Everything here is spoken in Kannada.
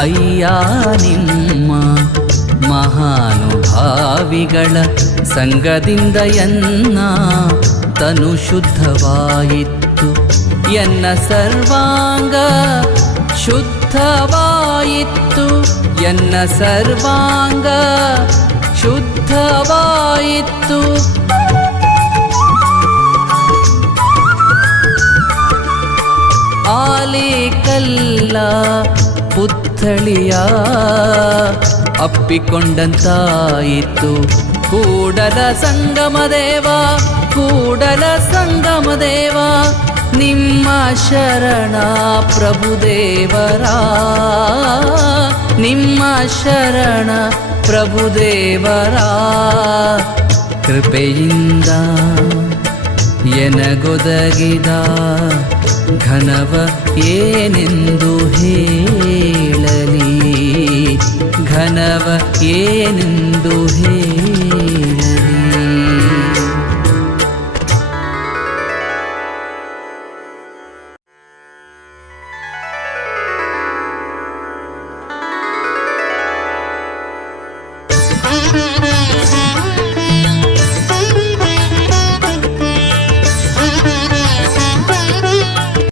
ಅಯ್ಯ ನಿಮ್ಮ ಮಹಾನುಭಾವಿಗಳ ಸಂಗದಿಂದ ಎನ್ನ ತನು ಶುದ್ಧವಾಯಿತು, ಎನ್ನ ಸರ್ವಾಂಗ ಶುದ್ಧವಾಯಿತು, ಎನ್ನ ಸರ್ವಾಂಗ ಶುದ್ಧವಾಯಿತು. ಆಲಿಕಲ್ಲ ಪುತ್ಥಳಿಯ ಅಪ್ಪಿಕೊಂಡಂತಾಯಿತು. ಕೂಡಲ ಸಂಗಮದೇವ, ಕೂಡಲ ಸಂಗಮದೇವ, ನಿಮ್ಮ ಶರಣ ಪ್ರಭುದೇವರ, ನಿಮ್ಮ ಶರಣ ಪ್ರಭುದೇವರ ಕೃಪೆಯಿಂದ ಎನಗೊದಗಿದ ಘನವ ಏನೆಂದು ಹೇಳಲಿ, ಘನವ ಏನೆಂದು ಹೇಳಲಿ.